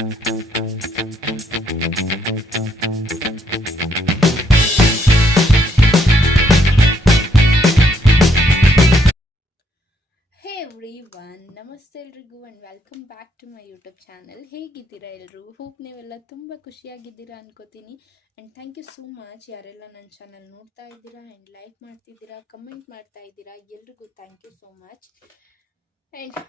ಹೇ every one, ನಮಸ್ತೆ ಎಲ್ರಿಗೂ and welcome back to my YouTube channel. ಹೇಗಿದ್ದೀರಾ ಎಲ್ಲರೂ? ಹೋಪ್ ನೀವೆಲ್ಲ ತುಂಬ ಖುಷಿಯಾಗಿದ್ದೀರಾ ಅನ್ಕೋತೀನಿ. And thank you so much ಯಾರೆಲ್ಲ ನನ್ನ ಚಾನಲ್ ನೋಡ್ತಾ ಇದ್ದೀರಾ ಆ್ಯಂಡ್ ಲೈಕ್ ಮಾಡ್ತಿದ್ದೀರಾ, ಕಮೆಂಟ್ ಮಾಡ್ತಾ ಇದ್ದೀರಾ, ಎಲ್ರಿಗೂ thank you so much. And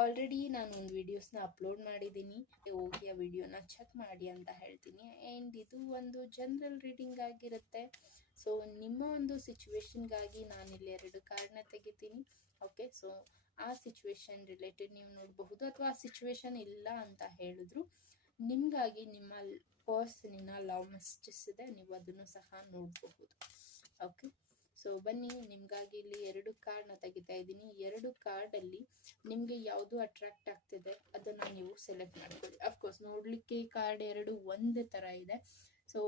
already ನಾನು ಒಂದು ವೀಡಿಯೋಸ್ನ ಅಪ್ಲೋಡ್ ಮಾಡಿದ್ದೀನಿ, ಹೋಗಿ ಆ ವಿಡಿಯೋನ ಚೆಕ್ ಮಾಡಿ ಅಂತ ಹೇಳ್ತೀನಿ. ಆ್ಯಂಡ್ ಇದು ಒಂದು ಜನರಲ್ ರೀಡಿಂಗ್ ಆಗಿರುತ್ತೆ. ಸೊ ನಿಮ್ಮ ಒಂದು ಸಿಚುವೇಶನ್ಗಾಗಿ ನಾನಿಲ್ಲಿ 2 ಕಾರ್ಡ್ನ ತೆಗಿತೀನಿ. ಓಕೆ, ಸೊ ಆ ಸಿಚುವೇಶನ್ ರಿಲೇಟೆಡ್ ನೀವು ನೋಡಬಹುದು, ಅಥವಾ ಆ ಸಿಚುವೇಶನ್ ಇಲ್ಲ ಅಂತ ಹೇಳಿದ್ರು ನಿಮಗಾಗಿ ನಿಮ್ಮ ಪರ್ಸನಿನ ಲವ್ ಮೆಸೇಜಸ್ ಇದೆ, ನೀವು ಅದನ್ನು ಸಹ ನೋಡಬಹುದು. ಓಕೆ, ಸೊ ಬನ್ನಿ, ನಿಮಗಾಗಿ ಇಲ್ಲಿ 2 ಕಾರ್ಡ್ನ ತೆಗಿತಾ ಇದ್ದೀನಿ. 2 ಕಾರ್ಡಲ್ಲಿ ನಿಮಗೆ ಯಾವುದು ಅಟ್ರಾಕ್ಟ್ ಆಗ್ತಿದೆ ಅದನ್ನು ನೀವು ಸೆಲೆಕ್ಟ್ ಮಾಡ್ಕೊಳ್ಳಿ. ಅಫ್ಕೋರ್ಸ್ ನೋಡಲಿಕ್ಕೆ ಕಾರ್ಡ್ 2 ಒಂದೇ ಥರ ಇದೆ. ಸೊ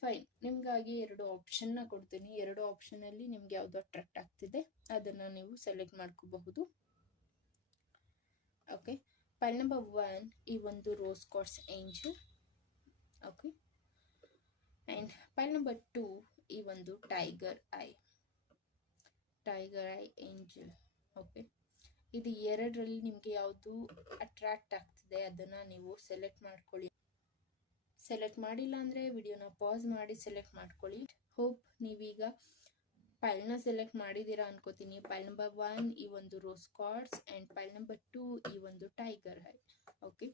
ಫೈನ್, ನಿಮಗಾಗಿ 2 ಆಪ್ಷನ್ನ ಕೊಡ್ತೀನಿ. 2 ಆಪ್ಷನಲ್ಲಿ ನಿಮ್ಗೆ ಯಾವುದು ಅಟ್ರಾಕ್ಟ್ ಆಗ್ತಿದೆ ಅದನ್ನು ನೀವು ಸೆಲೆಕ್ಟ್ ಮಾಡ್ಕೋಬಹುದು. ಓಕೆ, ಪೈಲ್ ನಂಬರ್ 1 ಈ ಒಂದು rose quartz angel. Okay, and ಪೈಲ್ number 2 ಈ ಒಂದು ಟೈಗರ್ ಐ ಏಂಜಲ್. ಓಕೆ, ಇದು 2ರಲ್ಲಿ ನಿಮಗೆ ಯಾವುದು ಅಟ್ರಾಕ್ಟ್ ಆಗ್ತಿದೆ ಅದನ್ನು ನೀವು ಸೆಲೆಕ್ಟ್ ಮಾಡ್ಕೊಳ್ಳಿ. ಸೆಲೆಕ್ಟ್ ಮಾಡಿಲ್ಲ ಅಂದರೆ ವಿಡಿಯೋನ ಪಾಸ್ ಮಾಡಿ ಸೆಲೆಕ್ಟ್ ಮಾಡ್ಕೊಳ್ಳಿ. ಹೋಪ್ ನೀವೀಗ ಪೈಲ್ನ ಸೆಲೆಕ್ಟ್ ಮಾಡಿದ್ದೀರಾ ಅನ್ಕೋತೀನಿ. ಪೈಲ್ ನಂಬರ್ 1 ಈ ಒಂದು ರೋಸ್ ಕ್ವಾರ್ಟ್ಸ್ ಆ್ಯಂಡ್ ಪೈಲ್ ನಂಬರ್ 2 ಈ ಒಂದು ಟೈಗರ್ ಐ. ಓಕೆ,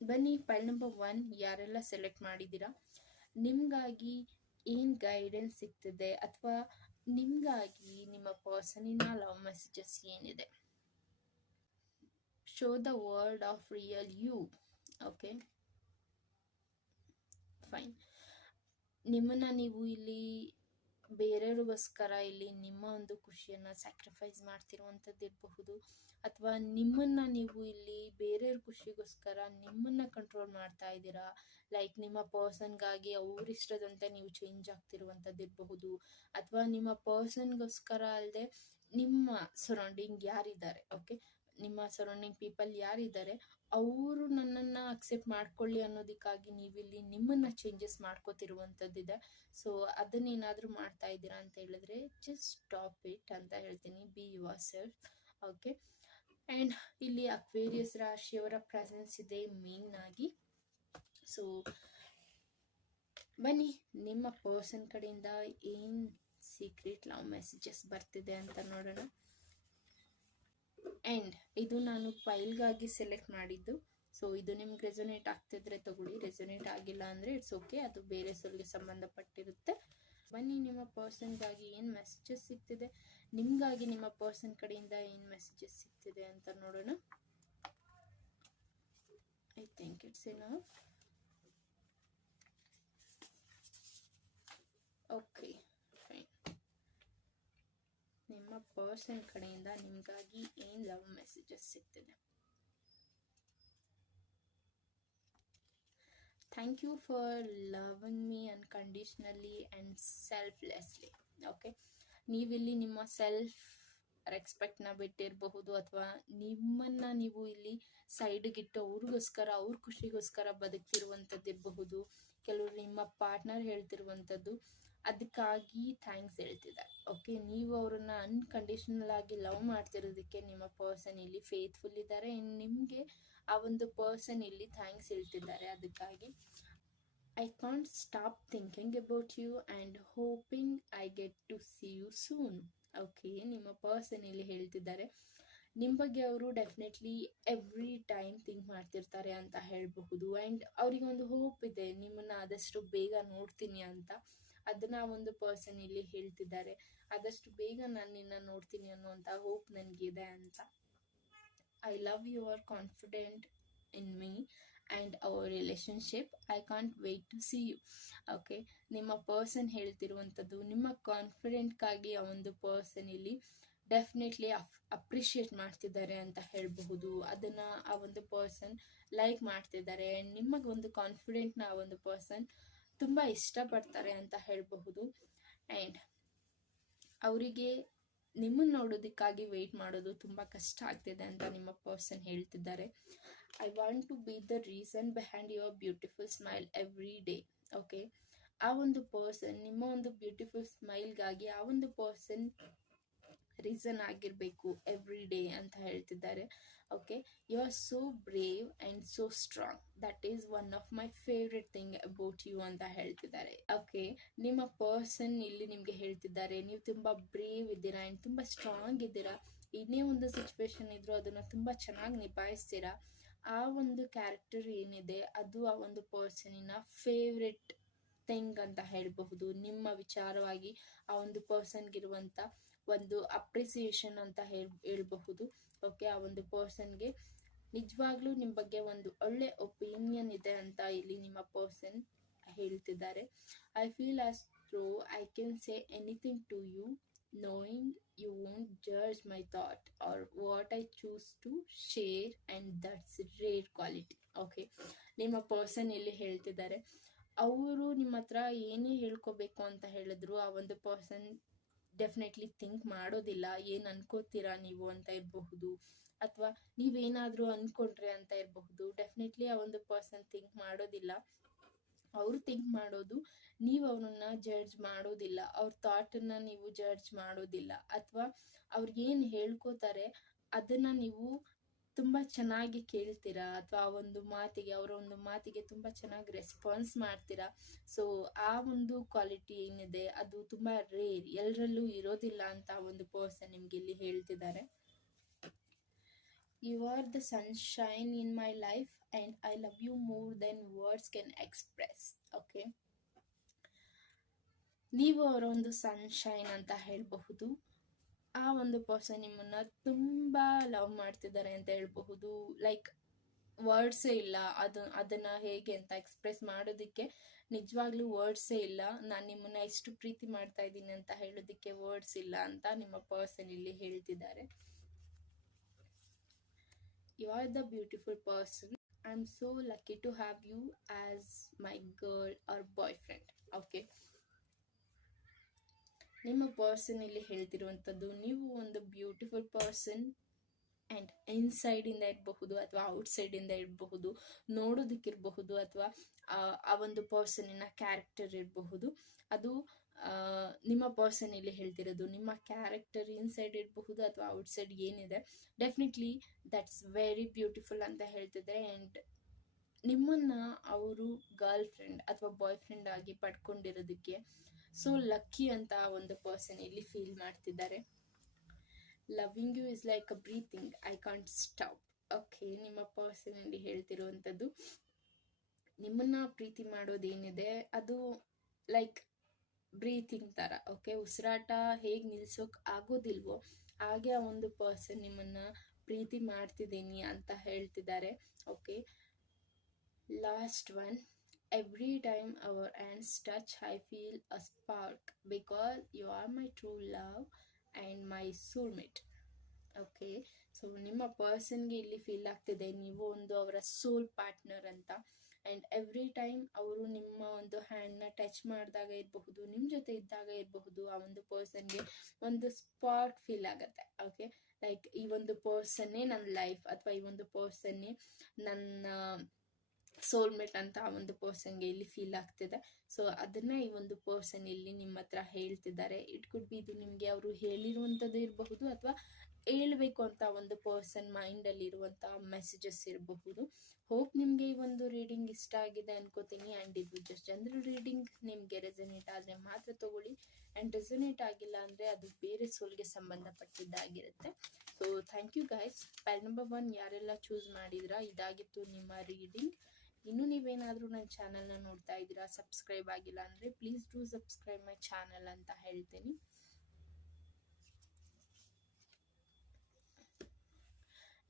ಬನ್ನಿ, ಪೈಲ್ ನಂಬರ್ 1 ಯಾರೆಲ್ಲ ಸೆಲೆಕ್ಟ್ ಮಾಡಿದ್ದೀರಾ, ನಿಮಗಾಗಿ ಏನು ಗೈಡೆನ್ಸ್ ಸಿಗ್ತಿದೆ ಅಥವಾ ನಿಮಗಾಗಿ ನಿಮ್ಮ ಪರ್ಸನಿನ ಲವ್ ಮೆಸೇಜಸ್ ಏನಿದೆ. Show the word of real you. Okay, fine. ನಿಮ್ಮನ್ನ ನೀವು ಇಲ್ಲಿ ಬೇರೆಯವ್ರಿಗೋಸ್ಕರ ಇಲ್ಲಿ ನಿಮ್ಮ ಒಂದು ಖುಷಿಯನ್ನು ಸ್ಯಾಕ್ರಿಫೈಸ್ ಮಾಡ್ತಿರುವಂಥದ್ದು ಇರಬಹುದು, ಅಥವಾ ನಿಮ್ಮನ್ನು ನೀವು ಇಲ್ಲಿ ಬೇರೆಯವ್ರ ಖುಷಿಗೋಸ್ಕರ ನಿಮ್ಮನ್ನು ಕಂಟ್ರೋಲ್ ಮಾಡ್ತಾ ಇದ್ದೀರಾ. ಲೈಕ್ ನಿಮ್ಮ ಪರ್ಸನ್ಗಾಗಿ ಅವ್ರ ಇಷ್ಟದಂತೆ ನೀವು ಚೇಂಜ್ ಆಗ್ತಿರುವಂಥದ್ದು ಇರಬಹುದು, ಅಥವಾ ನಿಮ್ಮ ಪರ್ಸನ್ಗೋಸ್ಕರ ಅಲ್ಲದೆ ನಿಮ್ಮ ಸರೌಂಡಿಂಗ್ ಯಾರಿದ್ದಾರೆ, ಓಕೆ, ನಿಮ್ಮ ಸರೌಂಡಿಂಗ್ ಪೀಪಲ್ ಯಾರಿದ್ದಾರೆ ಅವರು ನನ್ನನ್ನು ಅಕ್ಸೆಪ್ಟ್ ಮಾಡ್ಕೊಳ್ಳಿ ಅನ್ನೋದಕ್ಕಾಗಿ ನೀವಿಲ್ಲಿ ನಿಮ್ಮನ್ನು ಚೇಂಜಸ್ ಮಾಡ್ಕೋತಿರುವಂಥದ್ದಿದೆ. ಸೊ ಅದನ್ನೇನಾದರೂ ಮಾಡ್ತಾ ಇದ್ದೀರಾ ಅಂತ ಹೇಳಿದ್ರೆ ಜಸ್ಟ್ ಸ್ಟಾಪ್ ಇಟ್ ಅಂತ ಹೇಳ್ತೀನಿ. Be your self. Okay, and ಇಲ್ಲಿ ಅಕ್ವೇರಿಯಸ್ ರಾಶಿಯವರ ಪ್ರೆಸೆನ್ಸ್ ಇದೆ ಮೇನ್ ಆಗಿ. ಸೊ ಬನ್ನಿ, ನಿಮ್ಮ ಪರ್ಸನ್ ಕಡೆಯಿಂದ ಏನು ಸೀಕ್ರೆಟ್ ಲವ್ ಮೆಸೇಜಸ್ ಬರ್ತಿದೆ ಅಂತ ನೋಡೋಣ. ಆ್ಯಂಡ್ ಇದು ನಾನು ಫೈಲ್ಗಾಗಿ ಸೆಲೆಕ್ಟ್ ಮಾಡಿದ್ದು. ಸೊ ಇದು ನಿಮ್ಗೆ ರೆಸೊನೇಟ್ ಆಗ್ತಿದ್ರೆ ತಗೊಳ್ಳಿ, ರೆಸೊನೇಟ್ ಆಗಿಲ್ಲ ಅಂದರೆ ಇಟ್ಸ್ ಓಕೆ, ಅದು ಬೇರೆ ಸೊಲ್ಗೆ ಸಂಬಂಧಪಟ್ಟಿರುತ್ತೆ. ಬನ್ನಿ, ನಿಮ್ಮ ಪರ್ಸನ್ಗಾಗಿ ಏನು ಮೆಸೇಜಸ್ ಸಿಗ್ತಿದೆ, ನಿಮಗಾಗಿ ನಿಮ್ಮ ಪರ್ಸನ್ ಕಡೆಯಿಂದ ಏನು ಮೆಸೇಜಸ್ ಸಿಗ್ತಿದೆ ಅಂತ ನೋಡೋಣ. I think it's enough. Okay, fine. ನಿಮ್ಮ ಪರ್ಸನ್ ಕಡೆಯಿಂದ ನಿಮಗಾಗಿ ಏನು ಲವ್ ಮೆಸೇಜಸ್ ಸಿಗ್ತಿದೆ. Thank you for loving me unconditionally and selflessly. Okay, ನೀವಿಲ್ಲಿ ನಿಮ್ಮ ಸೆಲ್ಫ್ ರೆಸ್ಪೆಕ್ಟ್ನ ಬಿಟ್ಟಿರಬಹುದು, ಅಥವಾ ನಿಮ್ಮನ್ನು ನೀವು ಇಲ್ಲಿ ಸೈಡ್ಗಿಟ್ಟು ಅವ್ರಿಗೋಸ್ಕರ ಅವ್ರ ಖುಷಿಗೋಸ್ಕರ ಬದುಕ್ತಿರುವಂಥದ್ದು ಇರಬಹುದು. ಕೆಲವರು ನಿಮ್ಮ ಪಾರ್ಟ್ನರ್ ಹೇಳ್ತಿರುವಂಥದ್ದು ಅದಕ್ಕಾಗಿ ಥ್ಯಾಂಕ್ಸ್ ಹೇಳ್ತಿದ್ದಾರೆ. ಓಕೆ, ನೀವು ಅವರನ್ನು ಅನ್ಕಂಡೀಷನಲ್ ಆಗಿ ಲವ್ ಮಾಡ್ತಿರೋದಕ್ಕೆ ನಿಮ್ಮ ಪರ್ಸನ್ ಇಲ್ಲಿ ಫೇತ್ಫುಲ್ ಇದ್ದಾರೆ. ನಿಮಗೆ ಆ ಒಂದು ಪರ್ಸನ್ ಇಲ್ಲಿ ಥ್ಯಾಂಕ್ಸ್ ಹೇಳ್ತಿದ್ದಾರೆ. ಅದಕ್ಕಾಗಿ I can't stop thinking about you and hoping I get to see you soon. Okay, ನಿಮ್ಮ ಪರ್ಸನ್ ಇಲ್ಲಿ ಹೇಳ್ತಿದ್ದಾರೆ ನಿಮ್ಮ ಬಗ್ಗೆ ಅವರು ಡೆಫಿನೆಟ್ಲಿ ಎವ್ರಿ ಟೈಮ್ ಥಿಂಕ್ ಮಾಡ್ತಿರ್ತಾರೆ ಅಂತ ಹೇಳಬಹುದು. ಆ್ಯಂಡ್ ಅವರಿಗೊಂದು ಹೋಪ್ ಇದೆ ನಿಮ್ಮನ್ನು ಆದಷ್ಟು ಬೇಗ ನೋಡ್ತೀನಿ ಅಂತ. ಅದನ್ನು ಒಂದು ಪರ್ಸನ್ ಇಲ್ಲಿ ಹೇಳ್ತಿದ್ದಾರೆ, ಆದಷ್ಟು ಬೇಗ ನಾನು ನಿನ್ನ ನೋಡ್ತೀನಿ ಅನ್ನೋಂಥ ಹೋಪ್ ನನಗಿದೆ ಅಂತ. I love you are confident in me and our relationship. I can't wait to see you. Okay, ನಿಮ್ಮ ಪರ್ಸನ್ ಹೇಳ್ತಿರುವಂಥದ್ದು ನಿಮ್ಮ ಕಾನ್ಫಿಡೆಂಟ್ಗಾಗಿ ಆ ಒಂದು ಪರ್ಸನ್ ಇಲ್ಲಿ ಡೆಫಿನೆಟ್ಲಿ ಅಪ್ರಿಷಿಯೇಟ್ ಮಾಡ್ತಿದ್ದಾರೆ ಅಂತ ಹೇಳಬಹುದು. ಅದನ್ನು ಆ ಒಂದು ಪರ್ಸನ್ ಲೈಕ್ ಮಾಡ್ತಿದ್ದಾರೆ. ಆ್ಯಂಡ್ ನಿಮಗೊಂದು ಕಾನ್ಫಿಡೆಂಟ್ನ ಆ ಒಂದು ಪರ್ಸನ್ ತುಂಬ ಇಷ್ಟಪಡ್ತಾರೆ ಅಂತ ಹೇಳಬಹುದು. ಆ್ಯಂಡ್ ಅವರಿಗೆ ನಿಮ್ಮನ್ನು ನೋಡೋದಕ್ಕಾಗಿ ವೆಯ್ಟ್ ಮಾಡೋದು ತುಂಬ ಕಷ್ಟ ಆಗ್ತಿದೆ ಅಂತ ನಿಮ್ಮ ಪರ್ಸನ್ ಹೇಳ್ತಿದ್ದಾರೆ. I want to be the reason behind your beautiful smile every day. Okay, ಆ ಒಂದು ಪರ್ಸನ್, ನಿಮ್ಮ ಒಂದು ಬ್ಯೂಟಿಫುಲ್ ಸ್ಮೈಲ್ಗಾಗಿ ಆ ಒಂದು ಪರ್ಸನ್ ರೀಸನ್ ಆಗಿರಬೇಕು ಎವ್ರಿ ಡೇ ಅಂತ ಹೇಳ್ತಿದ್ದಾರೆ. Okay, you are so brave and so strong, that is one of my favourite thing about you ಅಂತ ಹೇಳ್ತಿದ್ದಾರೆ. ಓಕೆ, ನಿಮ್ಮ ಪರ್ಸನ್ ಇಲ್ಲಿ ನಿಮಗೆ ಹೇಳ್ತಿದ್ದಾರೆ ನೀವು ತುಂಬ ಬ್ರೇವ್ ಇದ್ದೀರಾ ಆ್ಯಂಡ್ ತುಂಬ ಸ್ಟ್ರಾಂಗ್ ಇದ್ದೀರಾ. ಏನೇ ಒಂದು ಸಿಚುವೇಶನ್ ಇದ್ರೂ ಅದನ್ನು ತುಂಬ ಚೆನ್ನಾಗಿ ನಿಭಾಯಿಸ್ತೀರಾ. ಆ ಒಂದು ಕ್ಯಾರೆಕ್ಟರ್ ಏನಿದೆ ಅದು ಆ ಒಂದು ಪರ್ಸನಿನ ಫೇವ್ರೆಟ್ ಥಿಂಗ್ ಅಂತ ಹೇಳಬಹುದು. ನಿಮ್ಮ ವಿಚಾರವಾಗಿ ಆ ಒಂದು ಪರ್ಸನ್ಗಿರುವಂಥ ಒಂದು ಅಪ್ರಿಸಿಯೇಷನ್ ಅಂತ ಹೇಳ್ಬಹುದು. ಓಕೆ, ಆ ಒಂದು ಪರ್ಸನ್ಗೆ ನಿಜವಾಗ್ಲೂ ನಿಮ್ಮ ಬಗ್ಗೆ ಒಂದು ಒಳ್ಳೆ ಒಪಿನಿಯನ್ ಇದೆ ಅಂತ ಇಲ್ಲಿ ನಿಮ್ಮ ಪರ್ಸನ್ ಹೇಳ್ತಿದ್ದಾರೆ. I feel as though I can say anything to you knowing you won't judge my thought or what I choose to share, and that's rare quality. Okay, ನಿಮ್ಮ ಪರ್ಸನ್ ಇಲ್ಲಿ ಹೇಳ್ತಿದ್ದಾರೆ ಅವರು ನಿಮ್ಮ ಹತ್ರ ಏನೇ ಹೇಳ್ಕೋಬೇಕು ಅಂತ ಹೇಳಿದ್ರು ಆ ಒಂದು ಪರ್ಸನ್ ಡೆಫಿನೆಟ್ಲಿ ಥಿಂಕ್ ಮಾಡೋದಿಲ್ಲ. ಏನು ಅನ್ಕೋತೀರಾ ನೀವು ಅಂತ ಇರಬಹುದು, ಅಥವಾ ನೀವೇನಾದರೂ ಅಂದ್ಕೊಂಡ್ರೆ ಅಂತ ಇರಬಹುದು. ಡೆಫಿನೆಟ್ಲಿ ಆ ಒಂದು ಪರ್ಸನ್ ಥಿಂಕ್ ಮಾಡೋದಿಲ್ಲ. ಅವರು ಥಿಂಕ್ ಮಾಡೋದು ನೀವು ಅವ್ರನ್ನ ಜಡ್ಜ್ ಮಾಡೋದಿಲ್ಲ, ಅವ್ರ ಥಾಟನ್ನು ನೀವು ಜಡ್ಜ್ ಮಾಡೋದಿಲ್ಲ, ಅಥವಾ ಅವ್ರಿಗೇನು ಹೇಳ್ಕೋತಾರೆ ಅದನ್ನು ನೀವು ತುಂಬ ಚೆನ್ನಾಗಿ ಕೇಳ್ತೀರಾ, ಅಥವಾ ಆ ಒಂದು ಮಾತಿಗೆ, ಅವರ ಒಂದು ಮಾತಿಗೆ ತುಂಬ ಚೆನ್ನಾಗಿ ರೆಸ್ಪಾನ್ಸ್ ಮಾಡ್ತೀರಾ. ಸೊ ಆ ಒಂದು ಕ್ವಾಲಿಟಿ ಏನಿದೆ ಅದು ತುಂಬ ರೇರ್, ಎಲ್ಲರಲ್ಲೂ ಇರೋದಿಲ್ಲ ಅಂತ ಆ ಒಂದು ಪರ್ಸನ್ ನಿಮ್ಗೆ ಇಲ್ಲಿ ಹೇಳ್ತಿದ್ದಾರೆ. You are the sunshine in my life and I love you more than words can express. Okay, ನೀವು ಅವರ ಒಂದು ಸನ್ಶೈನ್ ಅಂತ ಹೇಳಬಹುದು. ಆ ಒಂದು ಪರ್ಸನ್ ನಿಮ್ಮನ್ನ ತುಂಬ ಲವ್ ಮಾಡ್ತಿದ್ದಾರೆ ಅಂತ ಹೇಳ್ಬಹುದು. ಲೈಕ್ ವರ್ಡ್ಸೇ ಇಲ್ಲ, ಅದನ್ನ ಹೇಗೆ ಅಂತ ಎಕ್ಸ್ಪ್ರೆಸ್ ಮಾಡೋದಕ್ಕೆ ನಿಜವಾಗ್ಲೂ ವರ್ಡ್ಸೇ ಇಲ್ಲ. ನಾನು ನಿಮ್ಮನ್ನ ಎಷ್ಟು ಪ್ರೀತಿ ಮಾಡ್ತಾ ಇದ್ದೀನಿ ಅಂತ ಹೇಳೋದಕ್ಕೆ ವರ್ಡ್ಸ್ ಇಲ್ಲ ಅಂತ ನಿಮ್ಮ ಪರ್ಸನ್ ಇಲ್ಲಿ ಹೇಳ್ತಿದ್ದಾರೆ. You are the beautiful person. I'm so lucky to have you as my girl or boyfriend. Okay, ನಿಮ್ಮ ಪರ್ಸನ್ ಇಲ್ಲಿ ಹೇಳ್ತಿರುವಂಥದ್ದು ನೀವು ಒಂದು ಬ್ಯೂಟಿಫುಲ್ ಪರ್ಸನ್ ಆ್ಯಂಡ್ ಇನ್ಸೈಡಿಂದ ಇರಬಹುದು ಅಥವಾ ಔಟ್ಸೈಡಿಂದ ಇರಬಹುದು, ನೋಡೋದಕ್ಕಿರಬಹುದು, ಅಥವಾ ಆ ಒಂದು ಪರ್ಸನಿನ ಕ್ಯಾರೆಕ್ಟರ್ ಇರಬಹುದು. ಅದು ನಿಮ್ಮ ಪರ್ಸನ್ ಇಲ್ಲಿ ಹೇಳ್ತಿರೋದು ನಿಮ್ಮ ಕ್ಯಾರೆಕ್ಟರ್ ಇನ್ಸೈಡ್ ಇರಬಹುದು ಅಥವಾ ಔಟ್ಸೈಡ್ ಏನಿದೆ, ಡೆಫಿನೆಟ್ಲಿ ದಟ್ಸ್ ವೆರಿ ಬ್ಯೂಟಿಫುಲ್ ಅಂತ ಹೇಳ್ತಿದ್ದಾರೆ. ಆ್ಯಂಡ್ ನಿಮ್ಮನ್ನು ಅವರು ಗರ್ಲ್ ಫ್ರೆಂಡ್ ಅಥವಾ ಬಾಯ್ ಫ್ರೆಂಡ್ ಆಗಿ ಪಡ್ಕೊಂಡಿರೋದಕ್ಕೆ ಸೊ ಲಕ್ಕಿ ಅಂತ ಒಂದು ಪರ್ಸನ್ ಇಲ್ಲಿ ಫೀಲ್ ಮಾಡ್ತಿದ್ದಾರೆ. Loving you is like a breathing, I can't stop. Okay, ನಿಮ್ಮ ಪರ್ಸನ್ ಇಲ್ಲಿ ಹೇಳ್ತಿರುವಂಥದ್ದು ನಿಮ್ಮನ್ನ ಪ್ರೀತಿ ಮಾಡೋದೇನಿದೆ ಅದು ಲೈಕ್ ಬ್ರೀತಿಂಗ್ ಥರ. ಓಕೆ, ಉಸಿರಾಟ ಹೇಗೆ ನಿಲ್ಸೋಕೆ ಆಗೋದಿಲ್ವೋ ಹಾಗೆ ಆ ಒಂದು ಪರ್ಸನ್ ನಿಮ್ಮನ್ನ ಪ್ರೀತಿ ಮಾಡ್ತಿದ್ದೀನಿ ಅಂತ ಹೇಳ್ತಿದ್ದಾರೆ. Okay, last one. Every time our hands touch, I feel a spark because you are my true love and my soulmate. Okay, so ನಿಮ್ಮ ಪರ್ಸನ್ಗೆ ಇಲ್ಲಿ ಫೀಲ್ ಆಗ್ತಿದೆ ನೀವು ಒಂದು ಅವರ ಸೋಲ್ ಪಾರ್ಟ್ನರ್ ಅಂತ. ಆ್ಯಂಡ್ ಎವ್ರಿ ಟೈಮ್ ಅವರು ನಿಮ್ಮ ಒಂದು ಹ್ಯಾಂಡ್ನ ಟಚ್ ಮಾಡಿದಾಗ ಇರಬಹುದು, ನಿಮ್ಮ ಜೊತೆ ಇದ್ದಾಗ ಇರಬಹುದು, ಆ ಒಂದು ಪರ್ಸನ್ಗೆ ಒಂದು ಸ್ಪಾರ್ಕ್ ಫೀಲ್ ಆಗುತ್ತೆ. ಓಕೆ, ಲೈಕ್ ಈ ಒಂದು ಪರ್ಸನ್ನೇ ನನ್ನ ಲೈಫ್ ಅಥವಾ ಈ ಒಂದು ಪರ್ಸನ್ನೇ ನನ್ನ ಸೋಲ್ಮೇಟ್ ಅಂತ ಆ ಒಂದು ಪರ್ಸನ್ಗೆ ಇಲ್ಲಿ ಫೀಲ್ ಆಗ್ತಿದೆ. ಸೊ ಅದನ್ನ ಈ ಒಂದು ಪರ್ಸನ್ ಇಲ್ಲಿ ನಿಮ್ಮ ಹತ್ರ ಹೇಳ್ತಿದ್ದಾರೆ. ಇಟ್ ಕುಡ್ ಬಿ ಇದು ನಿಮಗೆ ಅವರು ಹೇಳಿರುವಂಥದ್ದು ಇರಬಹುದು ಅಥವಾ ಹೇಳ್ಬೇಕು ಅಂತ ಒಂದು ಪರ್ಸನ್ ಮೈಂಡಲ್ಲಿ ಇರುವಂಥ ಮೆಸೇಜಸ್ ಇರಬಹುದು. ಹೋಪ್ ನಿಮಗೆ ಈ ಒಂದು ರೀಡಿಂಗ್ ಇಷ್ಟ ಆಗಿದೆ ಅನ್ಕೋತೀನಿ. ಆ್ಯಂಡ್ ಇದು ಜಸ್ಟ್ ಜನರಲ್ ರೀಡಿಂಗ್, ನಿಮಗೆ ರೆಸನೇಟ್ ಆದರೆ ಮಾತ್ರ ತಗೊಳ್ಳಿ, ಆ್ಯಂಡ್ ರೆಸನೇಟ್ ಆಗಿಲ್ಲ ಅಂದರೆ ಅದು ಬೇರೆ ಸೋಲ್ಗೆ ಸಂಬಂಧಪಟ್ಟಿದ್ದಾಗಿರುತ್ತೆ. So thank you guys. File number 1 ಯಾರೆಲ್ಲ ಚೂಸ್ ಮಾಡಿದ್ರಾ, ಇದಾಗಿತ್ತು ನಿಮ್ಮ ರೀಡಿಂಗ್. ಇನ್ನೂ ನೀವೇನಾದರೂ ನನ್ನ ಚಾನಲ್ನ ನೋಡ್ತಾ ಇದ್ದೀರಾ, ಸಬ್ಸ್ಕ್ರೈಬ್ ಆಗಿಲ್ಲ ಅಂದರೆ please do subscribe my channel ಅಂತ ಹೇಳ್ತೀನಿ.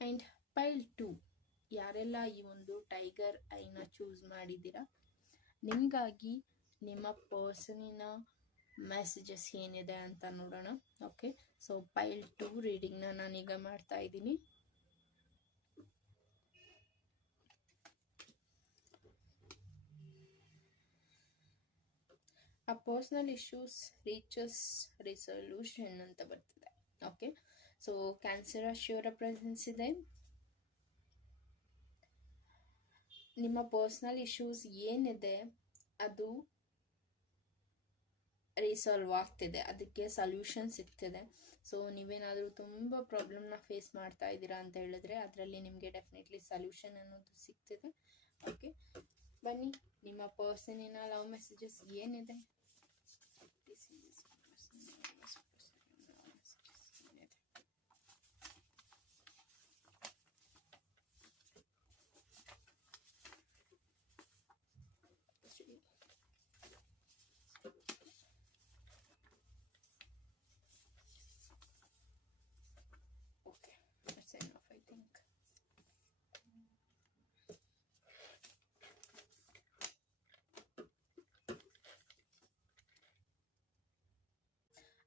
ಆ್ಯಂಡ್ ಪೈಲ್ 2 ಯಾರೆಲ್ಲ ಈ ಒಂದು ಟೈಗರ್ ಐನ ಚೂಸ್ ಮಾಡಿದ್ದೀರಾ, ನಿಮಗಾಗಿ ನಿಮ್ಮ ಪರ್ಸನಿನ ಮೆಸೇಜಸ್ ಏನಿದೆ ಅಂತ ನೋಡೋಣ. ಓಕೆ, ಸೊ ಪೈಲ್ 2 ರೀಡಿಂಗ್ನ ನಾನೀಗ ಮಾಡ್ತಾ ಇದ್ದೀನಿ. ಆ ಪರ್ಸನಲ್ ಇಶ್ಯೂಸ್ ರೀಚಸ್ ರಿಸಲ್ಯೂಷನ್ ಅಂತ ಬರ್ತದೆ. ಓಕೆ. ಸೊ ಕ್ಯಾನ್ಸರ್ ರಾಶಿಯವರ ಪ್ರೆಸೆನ್ಸ್ ಇದೆ. ನಿಮ್ಮ ಪರ್ಸ್ನಲ್ ಇಶ್ಯೂಸ್ ಏನಿದೆ ಅದು ರಿಸಾಲ್ವ್ ಆಗ್ತಿದೆ, ಅದಕ್ಕೆ ಸೊಲ್ಯೂಷನ್ ಸಿಗ್ತಿದೆ. ಸೊ ನೀವೇನಾದರೂ ತುಂಬ ಪ್ರಾಬ್ಲಮ್ನ ಫೇಸ್ ಮಾಡ್ತಾ ಇದ್ದೀರಾ ಅಂತ ಹೇಳಿದ್ರೆ ಅದರಲ್ಲಿ ನಿಮಗೆ ಡೆಫಿನೆಟ್ಲಿ ಸೊಲ್ಯೂಷನ್ ಅನ್ನೋದು ಸಿಗ್ತಿದೆ. ಓಕೆ, ಬನ್ನಿ ನಿಮ್ಮ ಪರ್ಸನಿನ ಲವ್ ಮೆಸೇಜಸ್ ಏನಿದೆ. Okay, that's enough, I think.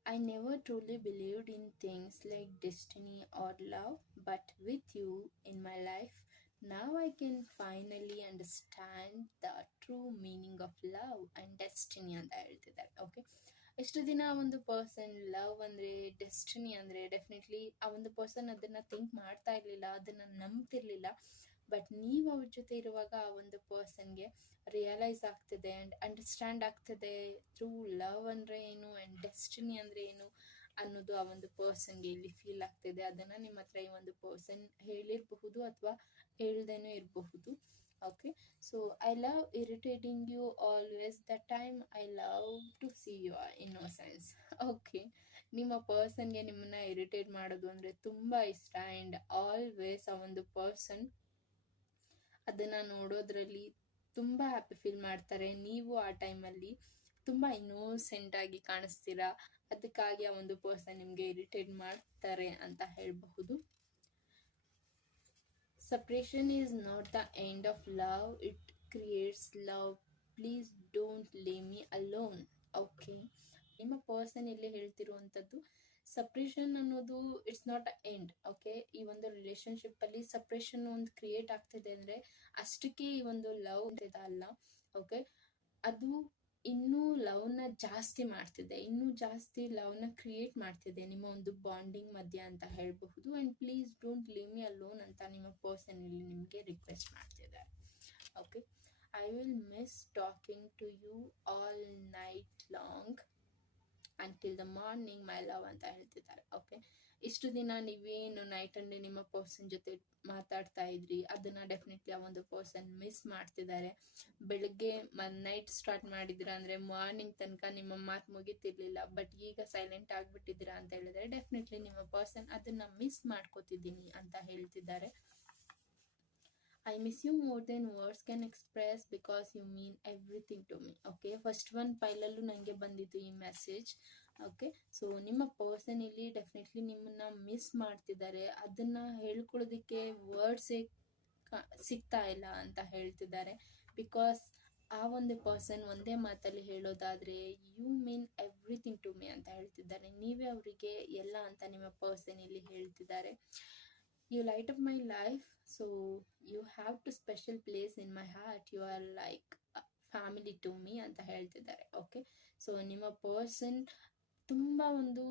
I never truly believed in things like destiny or love, but with you in my life, now I can finally understand the true meaning of love and destiny ಅಂತ ಹೇಳ್ತಿದ್ದಾರೆ. Okay, ಎಷ್ಟು ದಿನ ಒಂದು person love ಅಂದರೆ destiny ಅಂದರೆ definitely ಆ ಒಂದು person ಅದನ್ನು ಥಿಂಕ್ ಮಾಡ್ತಾ ಇರಲಿಲ್ಲ, ಅದನ್ನು ನಂಬ್ತಿರ್ಲಿಲ್ಲ. ಬಟ್ ನೀವು ಅವ್ರ ಜೊತೆ ಇರುವಾಗ ಆ ಒಂದು ಪರ್ಸನ್ಗೆ ರಿಯಲೈಸ್ ಆಗ್ತಿದೆ ಆ್ಯಂಡ್ ಅಂಡರ್ಸ್ಟ್ಯಾಂಡ್ ಆಗ್ತಿದೆ ಥ್ರೂ ಲವ್ ಅಂದರೆ ಏನು ಆ್ಯಂಡ್ ಡೆಸ್ಟಿನಿ ಅಂದರೆ ಏನು ಅನ್ನೋದು ಆ ಒಂದು ಪರ್ಸನ್ಗೆ ಇಲ್ಲಿ ಫೀಲ್ ಆಗ್ತಿದೆ. ಅದನ್ನು ನಿಮ್ಮ ಹತ್ರ ಈ ಒಂದು ಪರ್ಸನ್ ಹೇಳಿರಬಹುದು ಅಥವಾ ಹೇಳ್ದೇನೂ ಇರಬಹುದು. Okay, so I love irritating you always the time I love to see your innocence. Okay, ನಿಮ್ಮ ಪರ್ಸನ್ಗೆ ನಿಮ್ಮನ್ನ ಇರಿಟೇಟ್ ಮಾಡೋದು ಅಂದರೆ ತುಂಬ ಇಷ್ಟ ಆ್ಯಂಡ್ ಆಲ್ವೇಸ್ ಆ ಒಂದು ಪರ್ಸನ್ ಅದನ್ನು ನೋಡೋದ್ರಲ್ಲಿ ತುಂಬ ಹ್ಯಾಪಿ ಫೀಲ್ ಮಾಡ್ತಾರೆ. ನೀವು ಆ ಟೈಮಲ್ಲಿ ತುಂಬ ಇನ್ನೋಸೆಂಟ್ ಆಗಿ ಕಾಣಿಸ್ತೀರಾ, ಅದಕ್ಕಾಗಿ ಆ ಒಂದು ಪರ್ಸನ್ ನಿಮಗೆ ಇರಿಟೇಟ್ ಮಾಡ್ತಾರೆ ಅಂತ ಹೇಳಬಹುದು. Separation is not the end of love, it creates love. Please don't leave me alone. Okay, ನಿಮ್ಮ ಪರ್ಸನ್ ಇಲ್ಲಿ ಹೇಳ್ತಿರುವಂಥದ್ದು ಸಪ್ರೇಷನ್ ಅನ್ನೋದು it's not a end. Okay, ಈ ಒಂದು ರಿಲೇಶನ್ಶಿಪ್ಪಲ್ಲಿ ಸಪ್ರೇಷನ್ ಒಂದು ಕ್ರಿಯೇಟ್ ಆಗ್ತಿದೆ ಅಂದರೆ ಅಷ್ಟಕ್ಕೆ ಈ ಒಂದು ಲವ್ ಅಲ್ಲ. ಓಕೆ, ಅದು ಇನ್ನೂ ಲವ್ನ ಜಾಸ್ತಿ ಮಾಡ್ತಿದೆ, ಇನ್ನೂ ಜಾಸ್ತಿ ಲವ್ನ ಕ್ರಿಯೇಟ್ ಮಾಡ್ತಿದೆ ನಿಮ್ಮ ಒಂದು ಬಾಂಡಿಂಗ್ ಮಧ್ಯ ಅಂತ ಹೇಳಬಹುದು. And please don't leave me alone ಅಂತ ನಿಮ್ಮ ಪರ್ಸನ್ ಇಲ್ಲಿ ನಿಮಗೆ ರಿಕ್ವೆಸ್ಟ್ ಮಾಡ್ತಿದ್ದಾರೆ. Okay, I will miss talking to you all night long until the morning my love ಅಂತ ಹೇಳ್ತಿದ್ದಾರೆ. ಓಕೆ, ಇಷ್ಟು ದಿನ ನೀವೇನು ನೈಟಲ್ಲಿ ನಿಮ್ಮ ಪರ್ಸನ್ ಜೊತೆ ಮಾತಾಡ್ತಾ ಇದ್ರಿ ಅದನ್ನು ಡೆಫಿನೆಟ್ಲಿ ಆ ಒಂದು ಪರ್ಸನ್ ಮಿಸ್ ಮಾಡ್ತಿದ್ದಾರೆ. ಬೆಳಗ್ಗೆ ನೈಟ್ ಸ್ಟಾರ್ಟ್ ಮಾಡಿದ್ದೀರಾ ಅಂದರೆ ಮಾರ್ನಿಂಗ್ ತನಕ ನಿಮ್ಮ ಮಾತು ಮುಗಿತಿರ್ಲಿಲ್ಲ, ಬಟ್ ಈಗ ಸೈಲೆಂಟ್ ಆಗಿಬಿಟ್ಟಿದ್ದೀರಾ ಅಂತ ಹೇಳಿದ್ರೆ ಡೆಫಿನೆಟ್ಲಿ ನಿಮ್ಮ ಪರ್ಸನ್ ಅದನ್ನು ಮಿಸ್ ಮಾಡ್ಕೋತಿದ್ದೀನಿ ಅಂತ ಹೇಳ್ತಿದ್ದಾರೆ. I miss you more than words can express because you mean everything to me. Okay, first one ಫೈಲಲ್ಲೂ ನನಗೆ ಬಂದಿತ್ತು ಈ ಮೆಸೇಜ್. ಓಕೆ, ಸೊ ನಿಮ್ಮ ಪರ್ಸನ್ ಇಲ್ಲಿ ಡೆಫಿನೆಟ್ಲಿ ನಿಮ್ಮನ್ನ ಮಿಸ್ ಮಾಡ್ತಿದ್ದಾರೆ, ಅದನ್ನು ಹೇಳ್ಕೊಳ್ಳೋದಕ್ಕೆ ವರ್ಡ್ಸೇ ಸಿಗ್ತಾ ಇಲ್ಲ ಅಂತ ಹೇಳ್ತಿದ್ದಾರೆ. ಬಿಕಾಸ್ ಆ ಒಂದು ಪರ್ಸನ್ ಒಂದೇ ಮಾತಲ್ಲಿ ಹೇಳೋದಾದರೆ you mean everything to me ಅಂತ ಹೇಳ್ತಿದ್ದಾರೆ. ನೀವೇ ಅವರಿಗೆ ಎಲ್ಲ ಅಂತ ನಿಮ್ಮ ಪರ್ಸನ್ ಇಲ್ಲಿ ಹೇಳ್ತಿದ್ದಾರೆ. You light up my life, so you have to special place in my heart. You are like family to me ಅಂತ ಹೇಳ್ತಿದ್ದಾರೆ. ಓಕೆ, ಸೊ ನಿಮ್ಮ ಪರ್ಸನ್ ತುಂಬ ಒಂದು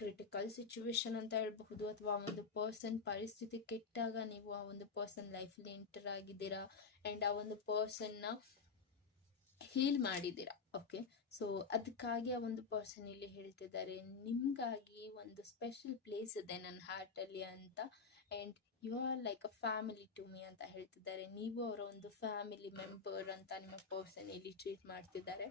ಕ್ರಿಟಿಕಲ್ ಸಿಚುವೇಶನ್ ಅಂತ ಹೇಳ್ಬಹುದು, ಅಥವಾ ಒಂದು ಪರ್ಸನ್ ಪರಿಸ್ಥಿತಿ ಕೆಟ್ಟಾಗ ನೀವು ಆ ಒಂದು ಪರ್ಸನ್ ಲೈಫಲ್ಲಿ ಎಂಟರ್ ಆಗಿದ್ದೀರಾ ಆ್ಯಂಡ್ ಆ ಒಂದು ಪರ್ಸನ್ನ ಹೀಲ್ ಮಾಡಿದ್ದೀರಾ. ಓಕೆ, ಸೊ ಅದಕ್ಕಾಗಿ ಆ ಒಂದು ಪರ್ಸನ್ ಇಲ್ಲಿ ಹೇಳ್ತಿದ್ದಾರೆ ನಿಮಗಾಗಿ ಒಂದು ಸ್ಪೆಷಲ್ ಪ್ಲೇಸ್ ಇದೆ ನನ್ನ ಹಾರ್ಟಲ್ಲಿ ಅಂತ. And you are like a family to me ಅಂತ ಹೇಳ್ತಿದ್ದಾರೆ. ನೀವು ಅವರ ಒಂದು ಫ್ಯಾಮಿಲಿ ಮೆಂಬರ್ ಅಂತ ನಿಮ್ಮ ಪರ್ಸನ್ ಇಲ್ಲಿ ಟ್ರೀಟ್ ಮಾಡ್ತಿದ್ದಾರೆ.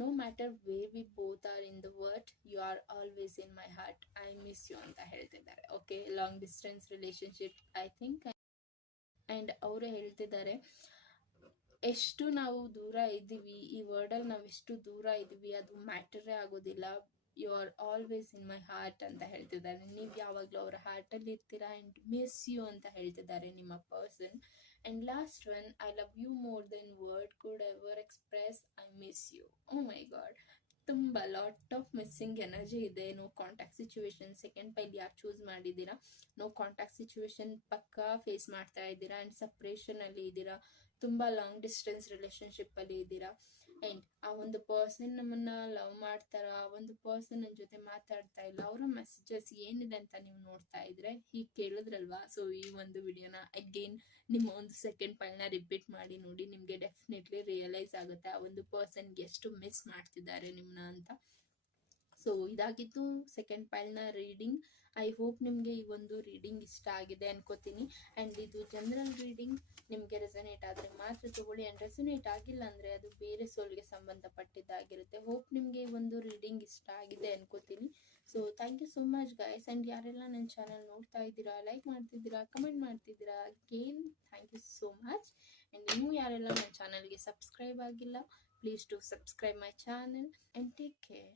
No matter where we both are in the world, you are always in my heart, I miss you ಅಂತ ಹೇಳ್ತಿದ್ದಾರೆ. Okay, long distance relationship I think. And ಅವರು ಹೇಳ್ತಿದ್ದಾರೆ ಎಷ್ಟು ನಾವು ದೂರ ಇದ್ದೀವಿ, ಈ ವರ್ಲ್ಡಲ್ಲಿ ನಾವು ಎಷ್ಟು ದೂರ ಇದ್ದೀವಿ ಅದು ಮ್ಯಾಟರೇ ಆಗೋದಿಲ್ಲ, you are always in my heart ಅಂತ ಹೇಳ್ತಿದ್ದಾರೆ. ನೀವು ಯಾವಾಗಲೂ ಅವರ ಹಾರ್ಟಲ್ಲಿ ಇರ್ತೀರಾ ಆ್ಯಂಡ್ ಮಿಸ್ ಯು ಅಂತ ಹೇಳ್ತಿದ್ದಾರೆ ನಿಮ್ಮ person. And last one, I love you more than word could ever express, I miss you. Oh my God, ತುಂಬ ಲಾಟ್ ಆಫ್ ಮಿಸ್ಸಿಂಗ್ ಎನರ್ಜಿ ಇದೆ. No contact situation second pile ಯಾರು choose ಮಾಡಿದ್ದೀರಾ, no contact situation ಪಕ್ಕಾ face ಮಾಡ್ತಾ ಇದ್ದೀರಾ and ಸಪ್ರೇಷನಲ್ಲಿ ಇದ್ದೀರಾ, ತುಂಬ long distance ರಿಲೇಶನ್ಶಿಪ್ಪಲ್ಲಿ ಇದ್ದೀರಾ. ಅಂಡ್ ಆ ಒಂದು ಪರ್ಸನ್ ನಮ್ಮನ್ನ ಲವ್ ಮಾಡ್ತಾರ, ಆ ಒಂದು ಪರ್ಸನ್ ನನ್ನ ಜೊತೆ ಮಾತಾಡ್ತಾ ಇಲ್ಲ, ಅವರ ಮೆಸೇಜಸ್ ಏನಿದೆ ಅಂತ ನೀವು ನೋಡ್ತಾ ಇದ್ರೆ ಹೀಗೆ ಕೇಳಿದ್ರಲ್ವಾ. ಸೊ ಈ ಒಂದು ವಿಡಿಯೋನ ಅಗೇನ್ ನಿಮ್ಮ ಒಂದು ಸೆಕೆಂಡ್ ಪಾಯಿಂಟ್ನ ರಿಪೀಟ್ ಮಾಡಿ ನೋಡಿ, ನಿಮಗೆ ಡೆಫಿನೆಟ್ಲಿ ರಿಯಲೈಸ್ ಆಗುತ್ತೆ ಆ ಒಂದು ಪರ್ಸನ್ಗೆ ಎಷ್ಟು ಮಿಸ್ ಮಾಡ್ತಿದ್ದಾರೆ ನಿಮ್ಮನ್ನ ಅಂತ. ಸೊ ಇದಾಗಿತ್ತು ಸೆಕೆಂಡ್ ಪಾಯಿಂಟ್ನ ರೀಡಿಂಗ್. ಐ ಹೋಪ್ ನಿಮಗೆ ಈ ಒಂದು ರೀಡಿಂಗ್ ಇಷ್ಟ ಆಗಿದೆ ಅನ್ಕೋತೀನಿ. ಆ್ಯಂಡ್ ಇದು ಜನರಲ್ ರೀಡಿಂಗ್, ನಿಮಗೆ ರೆಸನೇಟ್ ಆದರೆ ಮಾತ್ರ ತಗೊಳ್ಳಿ. ಆ್ಯಂಡ್ ರೆಸನೇಟ್ ಆಗಿಲ್ಲ ಅಂದರೆ ಅದು ಬೇರೆ ಸೋಲ್ಗೆ ಸಂಬಂಧಪಟ್ಟಿದ್ದಾಗಿರುತ್ತೆ. ಹೋಪ್ ನಿಮಗೆ ಈ ಒಂದು ರೀಡಿಂಗ್ ಇಷ್ಟ ಆಗಿದೆ ಅನ್ಕೋತೀನಿ. So thank you so much guys. And ಯಾರೆಲ್ಲ ನನ್ನ ಚಾನಲ್ ನೋಡ್ತಾ ಇದ್ದೀರಾ, ಲೈಕ್ ಮಾಡ್ತಿದ್ದೀರಾ, ಕಮೆಂಟ್ ಮಾಡ್ತಿದ್ದೀರಾ, again thank you so much. And ಇನ್ನೂ ಯಾರೆಲ್ಲ ನನ್ನ ಚಾನಲ್ಗೆ ಸಬ್ಸ್ಕ್ರೈಬ್ ಆಗಿಲ್ಲ, please to subscribe my channel and take care.